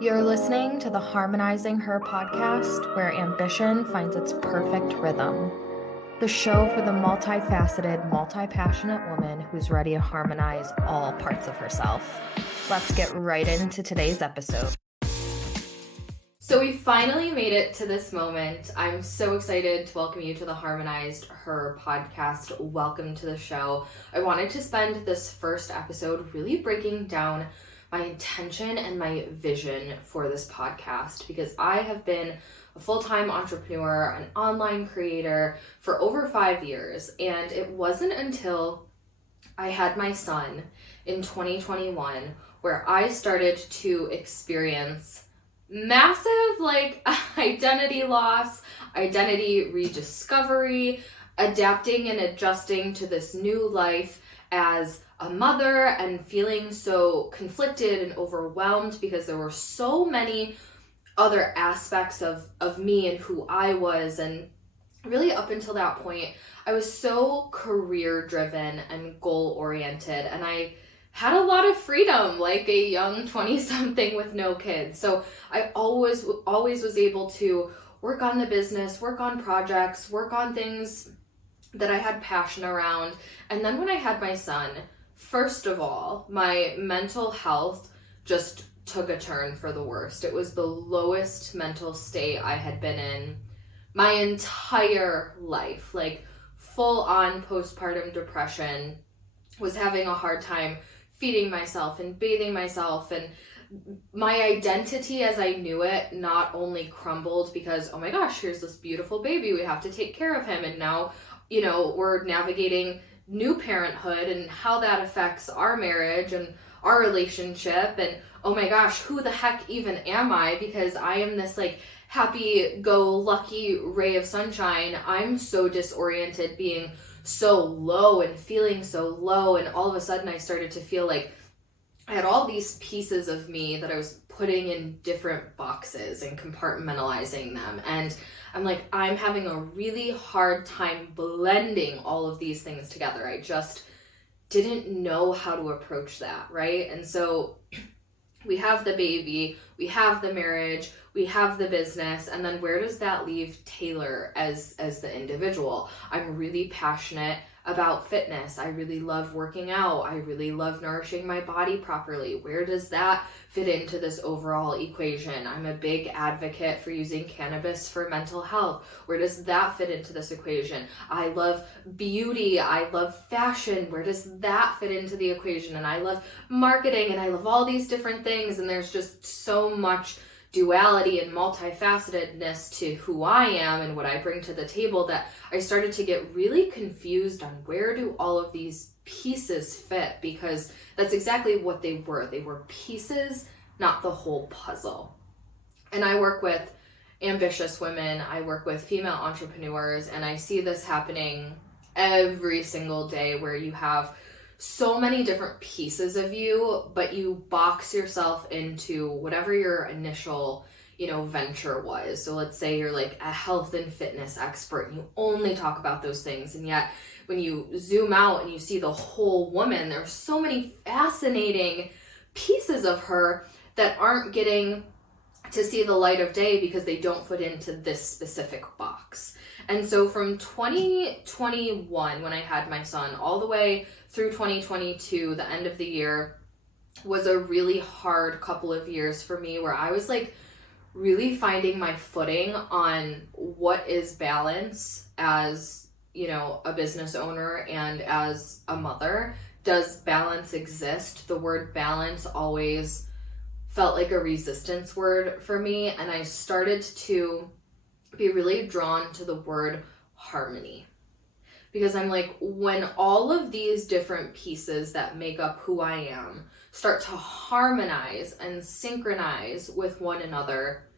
You're listening to the Harmonizing Her podcast, where ambition finds its perfect rhythm. The show for the multifaceted, multi-passionate woman who's ready to harmonize all parts of herself. Let's get right into today's episode. So we finally made it to this moment. I'm so excited to welcome you to the Harmonized Her podcast. Welcome to the show. I wanted to spend this first episode really breaking down my intention and my vision for this podcast, because I have been a full-time entrepreneur, an online creator for over 5 years, and it wasn't until I had my son in 2021 where I started to experience massive identity loss, identity rediscovery, adapting and adjusting to this new life as a mother, and feeling so conflicted and overwhelmed because there were so many other aspects of me and who I was. And really up until that point, I was so career driven and goal oriented, and I had a lot of freedom like a young 20-something with no kids. So I always was able to work on the business, work on projects, work on things that I had passion around. And then when I had my son, first of all, my mental health just took a turn for the worst. It was the lowest mental state I had been in my entire life, like full on postpartum depression, was having a hard time feeding myself and bathing myself, and my identity as I knew it not only crumbled because, oh my gosh, here's this beautiful baby, we have to take care of him, and now, we're navigating new parenthood and how that affects our marriage and our relationship, and oh my gosh, who the heck even am I? Because I am this happy-go-lucky ray of sunshine. I'm so disoriented, being so low and feeling so low, and all of a sudden I started to feel like I had all these pieces of me that I was putting in different boxes and compartmentalizing them, and I'm having a really hard time blending all of these things together. I just didn't know how to approach that, right? And so we have the baby, we have the marriage, we have the business, and then where does that leave Taylor as the individual? I'm really passionate about fitness. I really love working out. I really love nourishing my body properly. Where does that fit into this overall equation? I'm a big advocate for using cannabis for mental health. Where does that fit into this equation? I love beauty. I love fashion. Where does that fit into the equation? And I love marketing, and I love all these different things. And there's just so much duality and multifacetedness to who I am and what I bring to the table that I started to get really confused on where do all of these pieces fit, because that's exactly what they were. They were pieces, not the whole puzzle. And I work with ambitious women, I work with female entrepreneurs, and I see this happening every single day, where you have so many different pieces of you, but you box yourself into whatever your initial, venture was. So let's say you're like a health and fitness expert and you only talk about those things. And yet when you zoom out and you see the whole woman, there's so many fascinating pieces of her that aren't getting to see the light of day because they don't fit into this specific box. And so from 2021, when I had my son, all the way through 2022, the end of the year, was a really hard couple of years for me, where I was really finding my footing on what is balance as, a business owner and as a mother. Does balance exist? The word balance always felt like a resistance word for me, and I started to be really drawn to the word harmony, because I'm when all of these different pieces that make up who I am start to harmonize and synchronize with one another,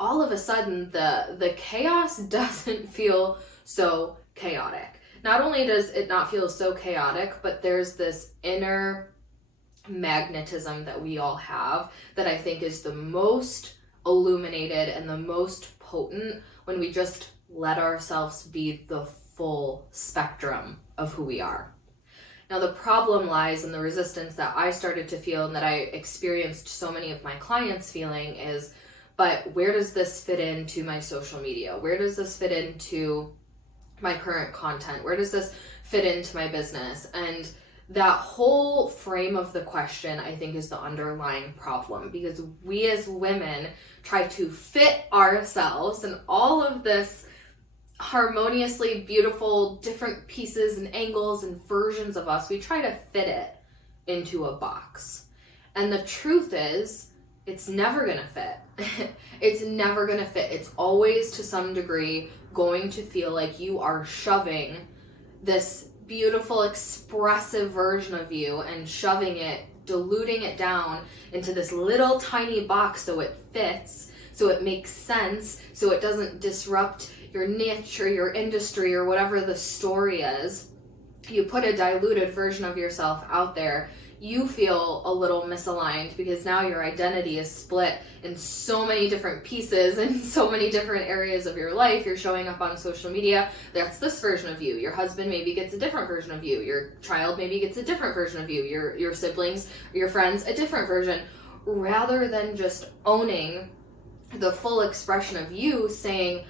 all of a sudden the chaos doesn't feel so chaotic. Not only does it not feel so chaotic, but there's this inner magnetism that we all have that I think is the most illuminated and the most potent when we just let ourselves be the full spectrum of who we are. Now, the problem lies in the resistance that I started to feel and that I experienced so many of my clients feeling is, but where does this fit into my social media? Where does this fit into my current content? Where does this fit into my business? And that whole frame of the question, I think, is the underlying problem, because we as women try to fit ourselves and all of this harmoniously beautiful different pieces and angles and versions of us. We try to fit it into a box. And the truth is, it's never gonna fit. It's never gonna fit. It's always, to some degree, going to feel like you are shoving this beautiful, expressive version of you and shoving it, diluting it down into this little tiny box so it fits, so it makes sense, so it doesn't disrupt your niche or your industry or whatever the story is. You put a diluted version of yourself out there, you feel a little misaligned because now your identity is split in so many different pieces and so many different areas of your life. You're showing up on social media, that's this version of you. Your husband maybe gets a different version of you. Your child maybe gets a different version of you. Your siblings, your friends, a different version. Rather than just owning the full expression of you, saying,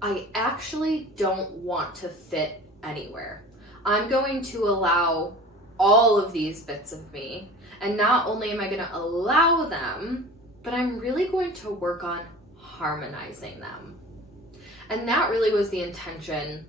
I actually don't want to fit anywhere. I'm going to allow all of these bits of me, and not only am I going to allow them, but I'm really going to work on harmonizing them. And that really was the intention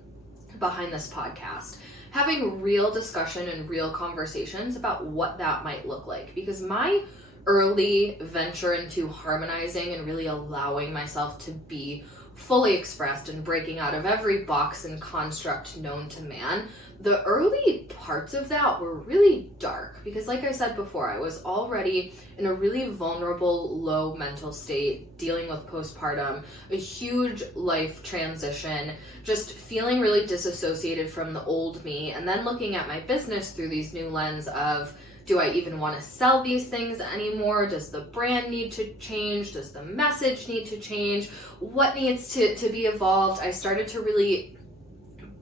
behind this podcast, having real discussion and real conversations about what that might look like, because my early venture into harmonizing and really allowing myself to be fully expressed and breaking out of every box and construct known to man, the early parts of that were really dark, because like I said before, I was already in a really vulnerable, low mental state, dealing with postpartum, a huge life transition, just feeling really disassociated from the old me, and then looking at my business through these new lens of, do I even want to sell these things anymore? Does the brand need to change? Does the message need to change? What needs to be evolved? I started to really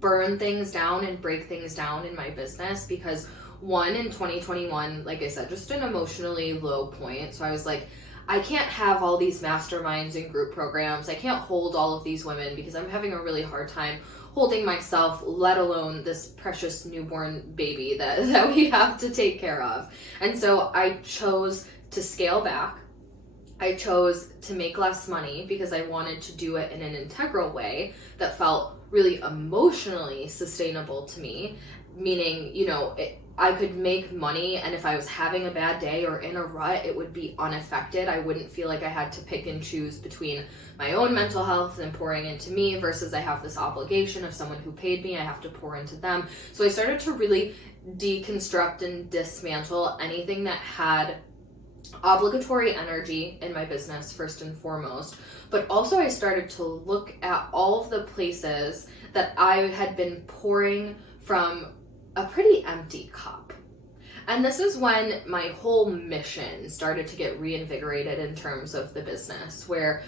burn things down and break things down in my business because, one, in 2021, like I said, just an emotionally low point. So I was like, I can't have all these masterminds and group programs. I can't hold all of these women because I'm having a really hard time holding myself, let alone this precious newborn baby that we have to take care of. And so I chose to scale back. I chose to make less money because I wanted to do it in an integral way that felt really emotionally sustainable to me, meaning, I could make money, and if I was having a bad day or in a rut, it would be unaffected. I wouldn't feel like I had to pick and choose between my own mental health and pouring into me versus I have this obligation of someone who paid me, I have to pour into them. So I started to really deconstruct and dismantle anything that had obligatory energy in my business, first and foremost, but also I started to look at all of the places that I had been pouring from a pretty empty cup. And this is when my whole mission started to get reinvigorated in terms of the business, where,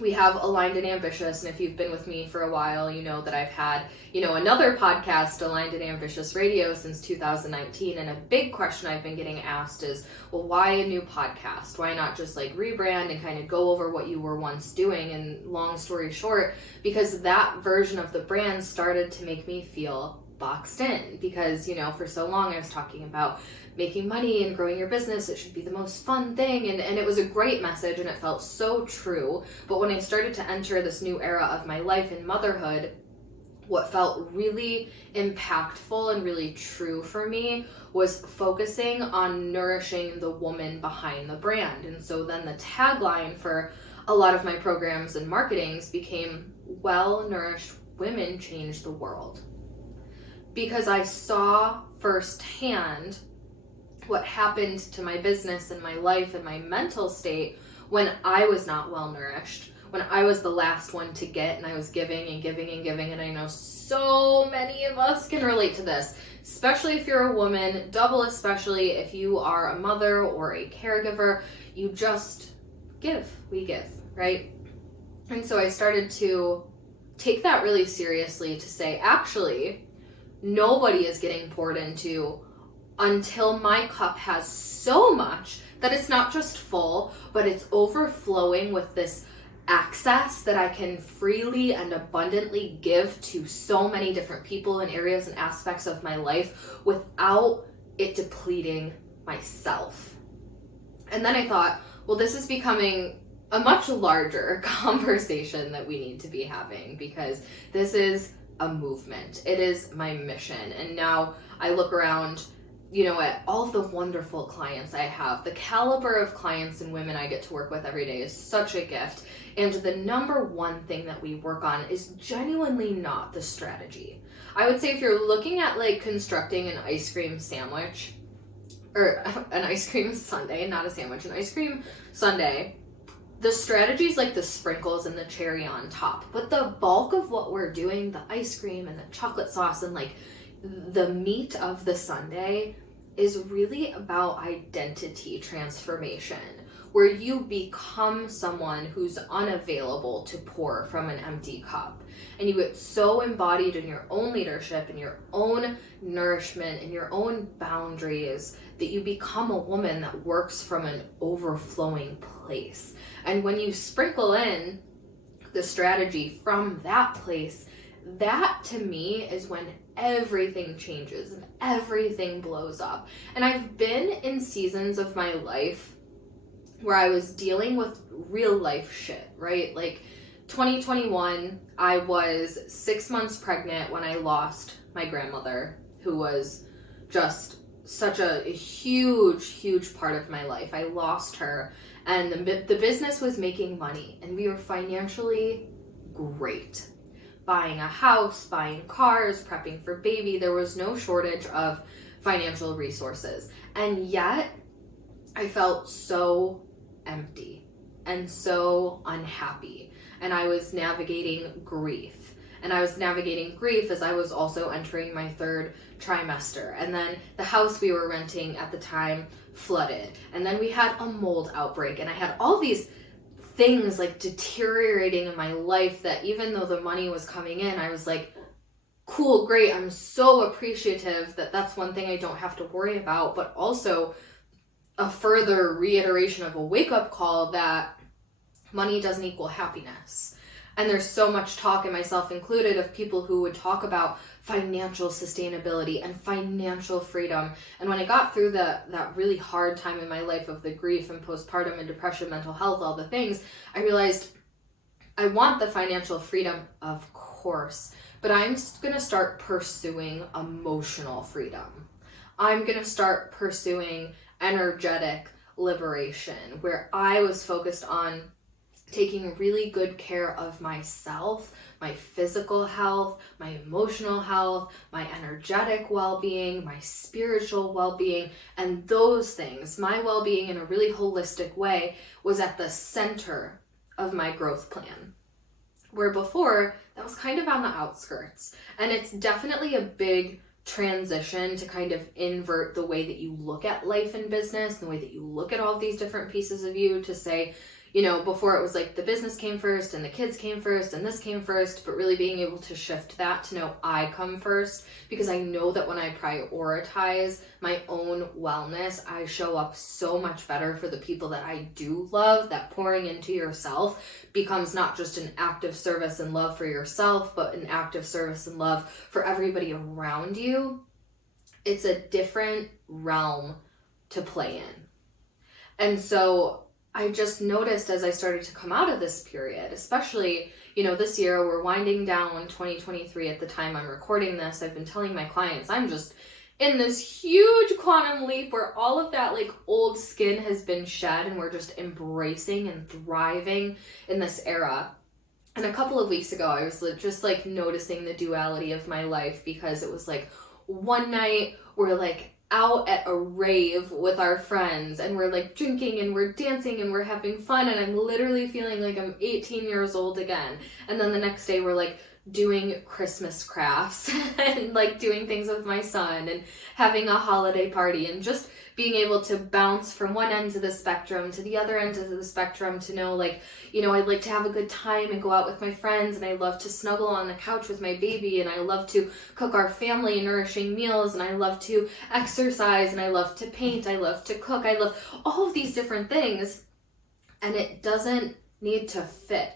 we have Aligned and Ambitious, and if you've been with me for a while, you know that I've had, another podcast, Aligned and Ambitious Radio, since 2019, and a big question I've been getting asked is, well, why a new podcast? Why not just rebrand and kind of go over what you were once doing? And long story short, because that version of the brand started to make me feel boxed in, because for so long I was talking about making money and growing your business, it should be the most fun thing, and it was a great message and it felt so true. But when I started to enter this new era of my life in motherhood, what felt really impactful and really true for me was focusing on nourishing the woman behind the brand. And so then the tagline for a lot of my programs and marketings became, well-nourished women change the world. Because I saw firsthand what happened to my business and my life and my mental state when I was not well nourished, when I was the last one to get, and I was giving and giving and giving. And I know so many of us can relate to this, especially if you're a woman, double especially if you are a mother or a caregiver. You just give, we give, right? And so I started to take that really seriously, to say, actually, nobody is getting poured into until my cup has so much that it's not just full, but it's overflowing with this access that I can freely and abundantly give to so many different people and areas and aspects of my life without it depleting myself. And then I thought, well, this is becoming a much larger conversation that we need to be having, because this is a movement. It is my mission. And now I look around, at all of the wonderful clients I have. The caliber of clients and women I get to work with every day is such a gift. And the number one thing that we work on is genuinely not the strategy. I would say if you're looking at like constructing an ice cream sandwich, or an ice cream sundae, not a sandwich, an ice cream sundae, the strategy is like the sprinkles and the cherry on top. But the bulk of what we're doing, the ice cream and the chocolate sauce and like the meat of the sundae, is really about identity transformation, where you become someone who's unavailable to pour from an empty cup. And you get so embodied in your own leadership and your own nourishment and your own boundaries that you become a woman that works from an overflowing place. And when you sprinkle in the strategy from that place, that to me is when everything changes and everything blows up. And I've been in seasons of my life where I was dealing with real life shit, right? Like 2021, I was 6 months pregnant when I lost my grandmother, who was just such a huge part of my life. I lost her, and the business was making money, and we were financially great. Buying a house, buying cars, prepping for baby. There was no shortage of financial resources. And yet, I felt so empty and so unhappy. And I was navigating grief. And I was navigating grief as I was also entering my third trimester. And then the house we were renting at the time flooded. And then we had a mold outbreak. And I had all these things like deteriorating in my life that even though the money was coming in, I was like, cool, great. I'm so appreciative that that's one thing I don't have to worry about, but also a further reiteration of a wake-up call that money doesn't equal happiness. And there's so much talk, and myself included, of people who would talk about financial sustainability and financial freedom. And when I got through that really hard time in my life of the grief and postpartum and depression, mental health, all the things, I realized I want the financial freedom, of course, but I'm going to start pursuing emotional freedom. I'm going to start pursuing energetic liberation, where I was focused on taking really good care of myself, my physical health, my emotional health, my energetic well-being, my spiritual well-being, and those things, my well-being in a really holistic way, was at the center of my growth plan. Where before, that was kind of on the outskirts. And it's definitely a big transition to kind of invert the way that you look at life and business, the way that you look at all these different pieces of you, to say, before it was like the business came first and the kids came first and this came first, but really being able to shift that to know I come first, because I know that when I prioritize my own wellness, I show up so much better for the people that I do love. That pouring into yourself becomes not just an act of service and love for yourself, but an act of service and love for everybody around you. It's a different realm to play in. And so I just noticed as I started to come out of this period, especially, this year, we're winding down 2023 at the time I'm recording this. I've been telling my clients I'm just in this huge quantum leap where all of that like old skin has been shed and we're just embracing and thriving in this era. And a couple of weeks ago, I was just like noticing the duality of my life, because it was like one night we're like out at a rave with our friends and we're like drinking and we're dancing and we're having fun, and I'm literally feeling like I'm 18 years old again. And then the next day we're like doing Christmas crafts and like doing things with my son and having a holiday party and just being able to bounce from one end of the spectrum to the other end of the spectrum to know like, you know, I'd like to have a good time and go out with my friends, and I love to snuggle on the couch with my baby, and I love to cook our family nourishing meals, and I love to exercise, and I love to paint, I love to cook, I love all of these different things, and it doesn't need to fit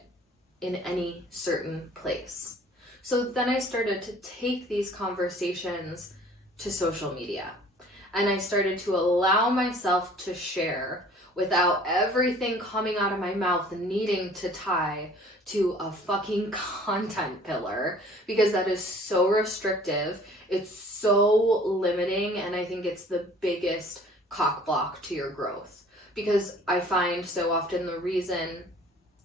in any certain place. So then I started to take these conversations to social media. And I started to allow myself to share without everything coming out of my mouth and needing to tie to a fucking content pillar, because that is so restrictive. It's so limiting. And I think it's the biggest cock block to your growth, because I find so often the reason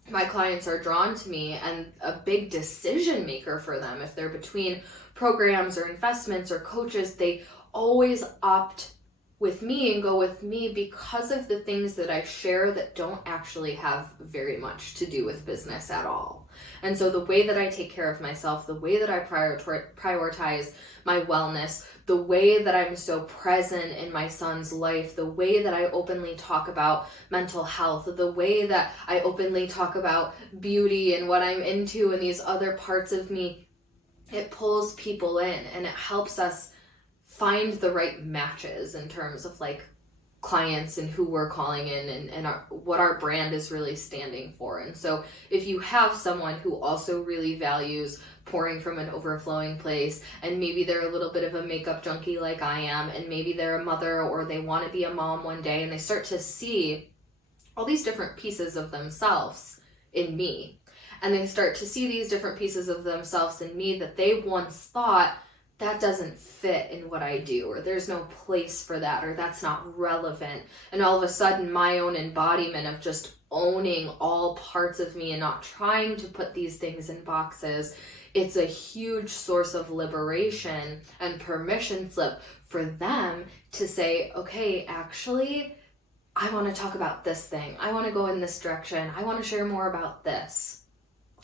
my clients are drawn to me and a big decision maker for them, if they're between programs or investments or coaches, they always opt with me and go with me because of the things that I share that don't actually have very much to do with business at all. And so the way that I take care of myself, the way that I prioritize my wellness, the way that I'm so present in my son's life, the way that I openly talk about mental health, the way that I openly talk about beauty and what I'm into and these other parts of me, it pulls people in and it helps us find the right matches in terms of like clients and who we're calling in and what our brand is really standing for. And so if you have someone who also really values pouring from an overflowing place, and maybe they're a little bit of a makeup junkie like I am, and maybe they're a mother or they want to be a mom one day, and they start to see all these different pieces of themselves in me, and they start to see these different pieces of themselves in me that they once thought that doesn't fit in what I do, or there's no place for that, or that's not relevant. And all of a sudden my own embodiment of just owning all parts of me and not trying to put these things in boxes, it's a huge source of liberation and permission slip for them to say, okay, actually, I want to talk about this thing. I want to go in this direction. I want to share more about this.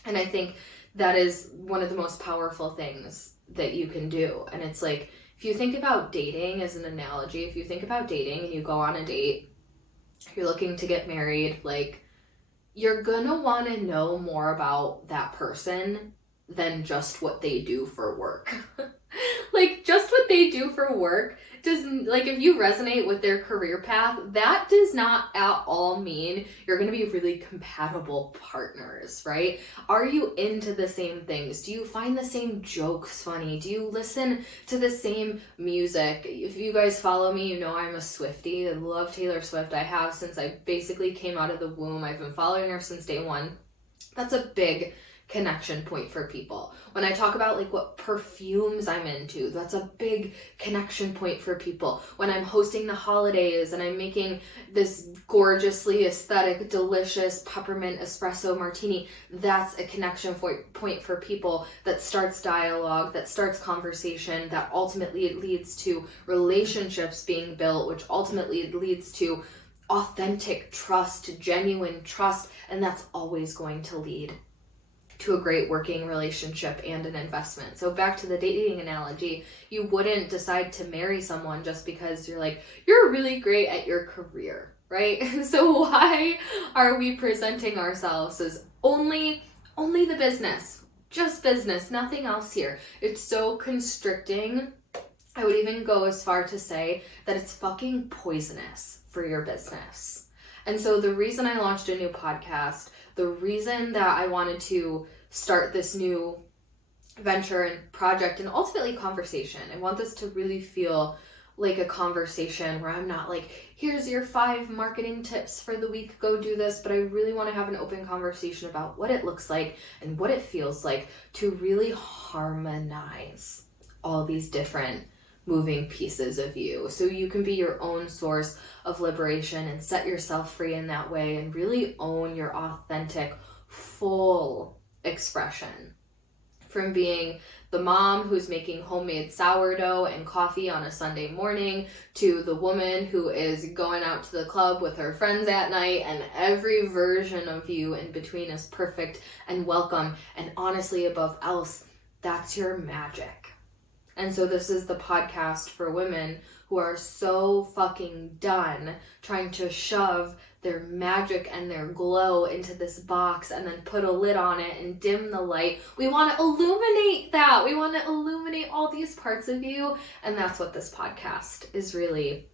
And I think that is one of the most powerful things that you can do. And it's like, if you think about dating as an analogy, if you think about dating and you go on a date, you're looking to get married, like, you're gonna want to know more about that person than just what they do for work. Like, just what they do for work doesn't, like, if you resonate with their career path, that does not at all mean you're going to be really compatible partners, right? Are you into the same things? Do you find the same jokes funny? Do you listen to the same music? If you guys follow me, you know I'm a Swiftie. I love Taylor Swift. I have since I basically came out of the womb. I've been following her since day one. That's a big connection point for people. When I talk about like what perfumes I'm into, that's a big connection point for people. When I'm hosting the holidays and I'm making this gorgeously aesthetic, delicious peppermint espresso martini, that's a connection point for people that starts dialogue, that starts conversation, that ultimately leads to relationships being built, which ultimately leads to authentic trust, genuine trust, and that's always going to lead to a great working relationship and an investment. So back to the dating analogy, you wouldn't decide to marry someone just because you're like, you're really great at your career, right? So why are we presenting ourselves as only the business, just business, nothing else here? It's so constricting. I would even go as far to say that it's fucking poisonous for your business. And so the reason I launched a new podcast, the reason that I wanted to start this new venture and project and ultimately conversation, I want this to really feel like a conversation where I'm not like, here's your 5 marketing tips for the week, go do this, but I really want to have an open conversation about what it looks like and what it feels like to really harmonize all these different moving pieces of you, so you can be your own source of liberation and set yourself free in that way and really own your authentic, full expression. From being the mom who's making homemade sourdough and coffee on a Sunday morning to the woman who is going out to the club with her friends at night, and every version of you in between is perfect and welcome. And honestly, above else, that's your magic. And so this is the podcast for women who are so fucking done trying to shove their magic and their glow into this box and then put a lid on it and dim the light. We want to illuminate that. We want to illuminate all these parts of you. And that's what this podcast is really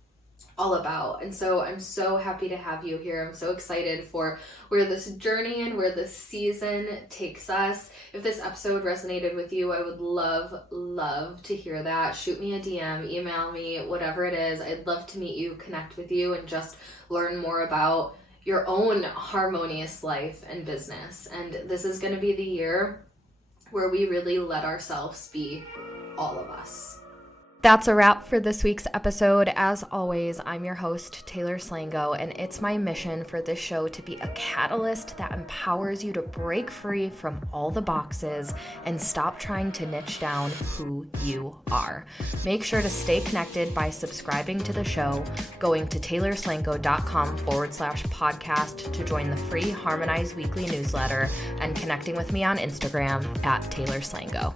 all about. And so I'm so happy to have you here. I'm so excited for where this journey and where this season takes us. If this episode resonated with you, I would love to hear that. Shoot me a DM, email me, whatever it is. I'd love to meet you, connect with you, and just learn more about your own harmonious life and business. And this is going to be the year where we really let ourselves be all of us. That's a wrap for this week's episode. As always, I'm your host, Taylor Slango, and it's my mission for this show to be a catalyst that empowers you to break free from all the boxes and stop trying to niche down who you are. Make sure to stay connected by subscribing to the show, going to taylorslango.com/podcast to join the free Harmonize weekly newsletter, and connecting with me on Instagram @TaylorSlango.